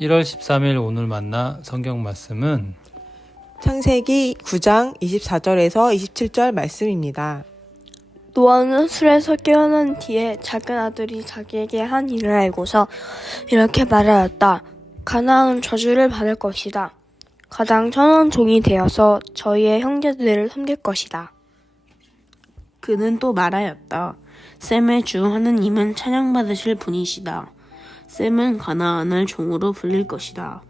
1월 13일 오늘 만나 성경 말씀은 창세기 9장 24절에서 27절 말씀입니다. 노아는 술에서 깨어난 뒤에 작은 아들이 자기에게 한 일을 알고서 이렇게 말하였다. 가나안은 저주를 받을 것이다. 가장 천한 종이 되어서 저희의 형제들을 섬길 것이다. 그는 또 말하였다. 셈의 주 하느님은 찬양받으실 분이시다. 셈은 가나안을 종으로 불릴 것이다.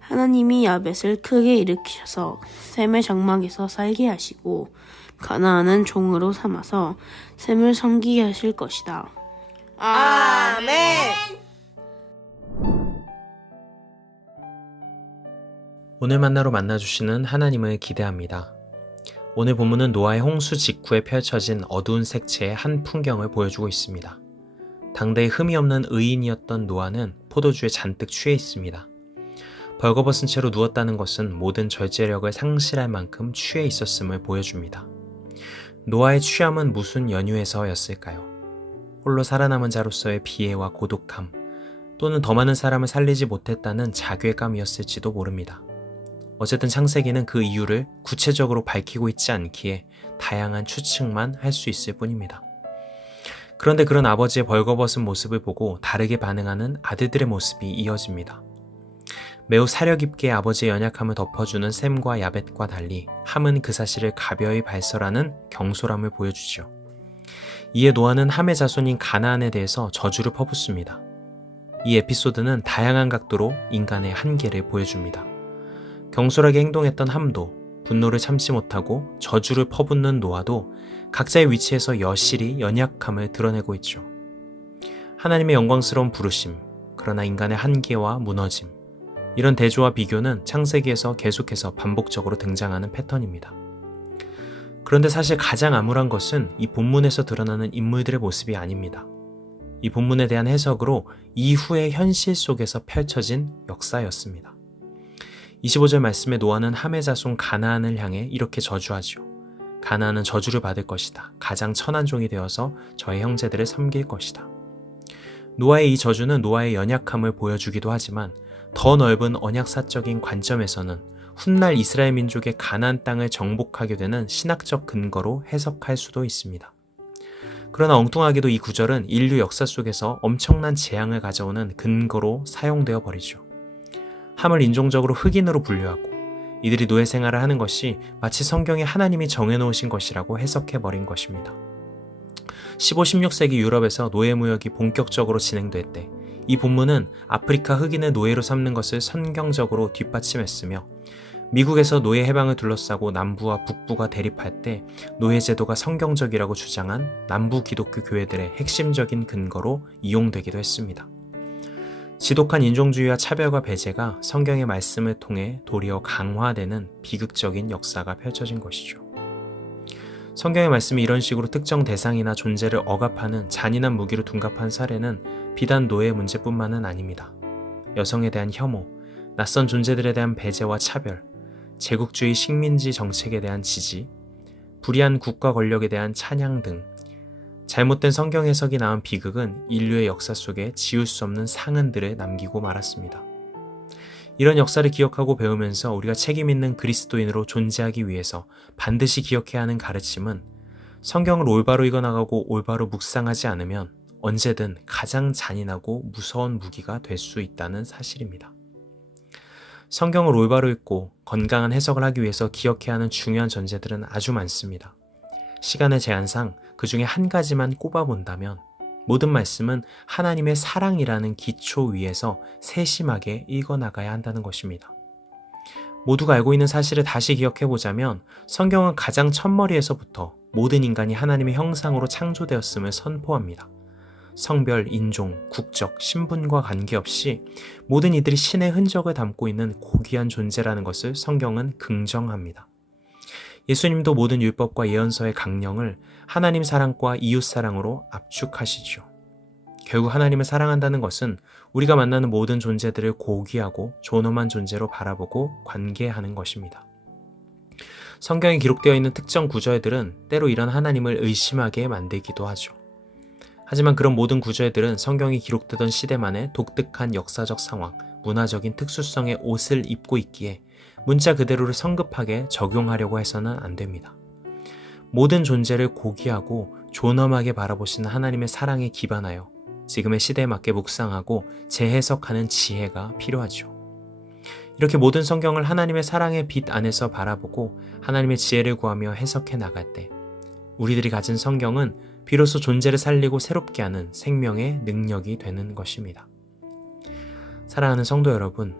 하나님이 야벳을 크게 일으키셔서 셈의 장막에서 살게 하시고 가나안은 종으로 삼아서 셈을 섬기게 하실 것이다. 아멘. 오늘 만나로 만나주시는 하나님을 기대합니다. 오늘 본문은 노아의 홍수 직후에 펼쳐진 어두운 색채의 한 풍경을 보여주고 있습니다. 당대에 흠이 없는 의인이었던 노아는 포도주에 잔뜩 취해 있습니다. 벌거벗은 채로 누웠다는 것은 모든 절제력을 상실할 만큼 취해 있었음을 보여줍니다. 노아의 취함은 무슨 연유에서였을까요? 홀로 살아남은 자로서의 비애와 고독함, 또는 더 많은 사람을 살리지 못했다는 자괴감이었을지도 모릅니다. 어쨌든 창세기는 그 이유를 구체적으로 밝히고 있지 않기에 다양한 추측만 할 수 있을 뿐입니다. 그런데 그런 아버지의 벌거벗은 모습을 보고 다르게 반응하는 아들들의 모습이 이어집니다. 매우 사려 깊게 아버지의 연약함을 덮어주는 셈과 야벳과 달리 함은 그 사실을 가벼이 발설하는 경솔함을 보여주죠. 이에 노아는 함의 자손인 가나안에 대해서 저주를 퍼붓습니다. 이 에피소드는 다양한 각도로 인간의 한계를 보여줍니다. 경솔하게 행동했던 함도, 분노를 참지 못하고 저주를 퍼붓는 노아도 각자의 위치에서 여실히 연약함을 드러내고 있죠. 하나님의 영광스러운 부르심, 그러나 인간의 한계와 무너짐, 이런 대조와 비교는 창세기에서 계속해서 반복적으로 등장하는 패턴입니다. 그런데 사실 가장 암울한 것은 이 본문에서 드러나는 인물들의 모습이 아닙니다. 이 본문에 대한 해석으로 이후의 현실 속에서 펼쳐진 역사였습니다. 25절 말씀에 노아는 함의 자손 가나안을 향해 이렇게 저주하죠. 가나안은 저주를 받을 것이다. 가장 천한 종이 되어서 저의 형제들을 섬길 것이다. 노아의 이 저주는 노아의 연약함을 보여주기도 하지만 더 넓은 언약사적인 관점에서는 훗날 이스라엘 민족의 가나안 땅을 정복하게 되는 신학적 근거로 해석할 수도 있습니다. 그러나 엉뚱하게도 이 구절은 인류 역사 속에서 엄청난 재앙을 가져오는 근거로 사용되어 버리죠. 함을 인종적으로 흑인으로 분류하고 이들이 노예 생활을 하는 것이 마치 성경에 하나님이 정해놓으신 것이라고 해석해버린 것입니다. 15, 16세기 유럽에서 노예 무역이 본격적으로 진행될 때 이 본문은 아프리카 흑인을 노예로 삼는 것을 선경적으로 뒷받침했으며 미국에서 노예 해방을 둘러싸고 남부와 북부가 대립할 때 노예 제도가 성경적이라고 주장한 남부 기독교 교회들의 핵심적인 근거로 이용되기도 했습니다. 지독한 인종주의와 차별과 배제가 성경의 말씀을 통해 도리어 강화되는 비극적인 역사가 펼쳐진 것이죠. 성경의 말씀이 이런 식으로 특정 대상이나 존재를 억압하는 잔인한 무기로 둔갑한 사례는 비단 노예 문제뿐만은 아닙니다. 여성에 대한 혐오, 낯선 존재들에 대한 배제와 차별, 제국주의 식민지 정책에 대한 지지, 불의한 국가 권력에 대한 찬양 등 잘못된 성경 해석이 낳은 비극은 인류의 역사 속에 지울 수 없는 상흔들을 남기고 말았습니다. 이런 역사를 기억하고 배우면서 우리가 책임 있는 그리스도인으로 존재하기 위해서 반드시 기억해야 하는 가르침은 성경을 올바로 읽어나가고 올바로 묵상하지 않으면 언제든 가장 잔인하고 무서운 무기가 될 수 있다는 사실입니다. 성경을 올바로 읽고 건강한 해석을 하기 위해서 기억해야 하는 중요한 전제들은 아주 많습니다. 시간의 제한상 그 중에 한 가지만 꼽아본다면 모든 말씀은 하나님의 사랑이라는 기초 위에서 세심하게 읽어나가야 한다는 것입니다. 모두가 알고 있는 사실을 다시 기억해보자면 성경은 가장 첫머리에서부터 모든 인간이 하나님의 형상으로 창조되었음을 선포합니다. 성별, 인종, 국적, 신분과 관계없이 모든 이들이 신의 흔적을 담고 있는 고귀한 존재라는 것을 성경은 긍정합니다. 예수님도 모든 율법과 예언서의 강령을 하나님 사랑과 이웃 사랑으로 압축하시죠. 결국 하나님을 사랑한다는 것은 우리가 만나는 모든 존재들을 고귀하고 존엄한 존재로 바라보고 관계하는 것입니다. 성경에 기록되어 있는 특정 구절들은 때로 이런 하나님을 의심하게 만들기도 하죠. 하지만 그런 모든 구절들은 성경이 기록되던 시대만의 독특한 역사적 상황 문화적인 특수성의 옷을 입고 있기에 문자 그대로를 성급하게 적용하려고 해서는 안 됩니다. 모든 존재를 고귀하고 존엄하게 바라보시는 하나님의 사랑에 기반하여 지금의 시대에 맞게 묵상하고 재해석하는 지혜가 필요하죠. 이렇게 모든 성경을 하나님의 사랑의 빛 안에서 바라보고 하나님의 지혜를 구하며 해석해 나갈 때 우리들이 가진 성경은 비로소 존재를 살리고 새롭게 하는 생명의 능력이 되는 것입니다. 사랑하는 성도 여러분,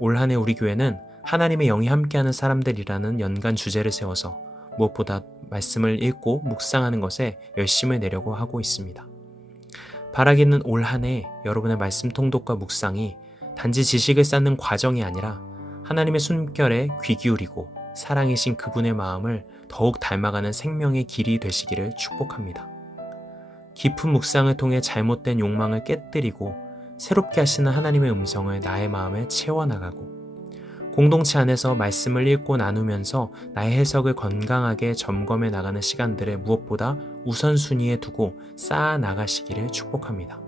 올 한 해 우리 교회는 하나님의 영이 함께하는 사람들이라는 연간 주제를 세워서 무엇보다 말씀을 읽고 묵상하는 것에 열심을 내려고 하고 있습니다. 바라기는 올 한 해 여러분의 말씀 통독과 묵상이 단지 지식을 쌓는 과정이 아니라 하나님의 숨결에 귀 기울이고 사랑이신 그분의 마음을 더욱 닮아가는 생명의 길이 되시기를 축복합니다. 깊은 묵상을 통해 잘못된 욕망을 깨뜨리고 새롭게 하시는 하나님의 음성을 나의 마음에 채워나가고 공동체 안에서 말씀을 읽고 나누면서 나의 해석을 건강하게 점검해 나가는 시간들을 무엇보다 우선순위에 두고 쌓아 나가시기를 축복합니다.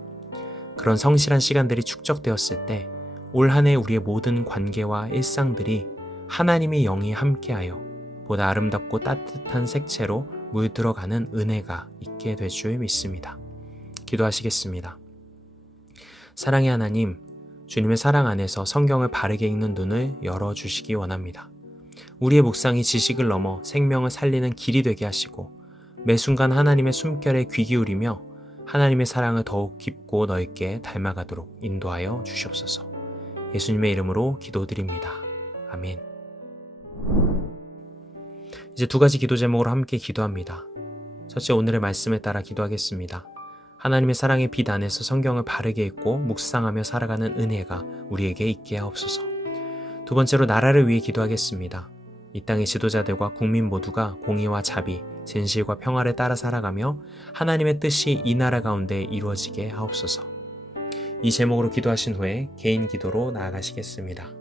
그런 성실한 시간들이 축적되었을 때 올 한 해 우리의 모든 관계와 일상들이 하나님의 영이 함께하여 보다 아름답고 따뜻한 색채로 물들어가는 은혜가 있게 될 줄 믿습니다. 기도하시겠습니다. 사랑의 하나님, 주님의 사랑 안에서 성경을 바르게 읽는 눈을 열어주시기 원합니다. 우리의 묵상이 지식을 넘어 생명을 살리는 길이 되게 하시고 매 순간 하나님의 숨결에 귀 기울이며 하나님의 사랑을 더욱 깊고 넓게 닮아가도록 인도하여 주시옵소서. 예수님의 이름으로 기도드립니다. 아멘. 이제 두 가지 기도 제목으로 함께 기도합니다. 첫째, 오늘의 말씀에 따라 기도하겠습니다. 하나님의 사랑의 빛 안에서 성경을 바르게 읽고 묵상하며 살아가는 은혜가 우리에게 있게 하옵소서. 두 번째로 나라를 위해 기도하겠습니다. 이 땅의 지도자들과 국민 모두가 공의와 자비, 진실과 평화를 따라 살아가며 하나님의 뜻이 이 나라 가운데 이루어지게 하옵소서. 이 제목으로 기도하신 후에 개인 기도로 나아가시겠습니다.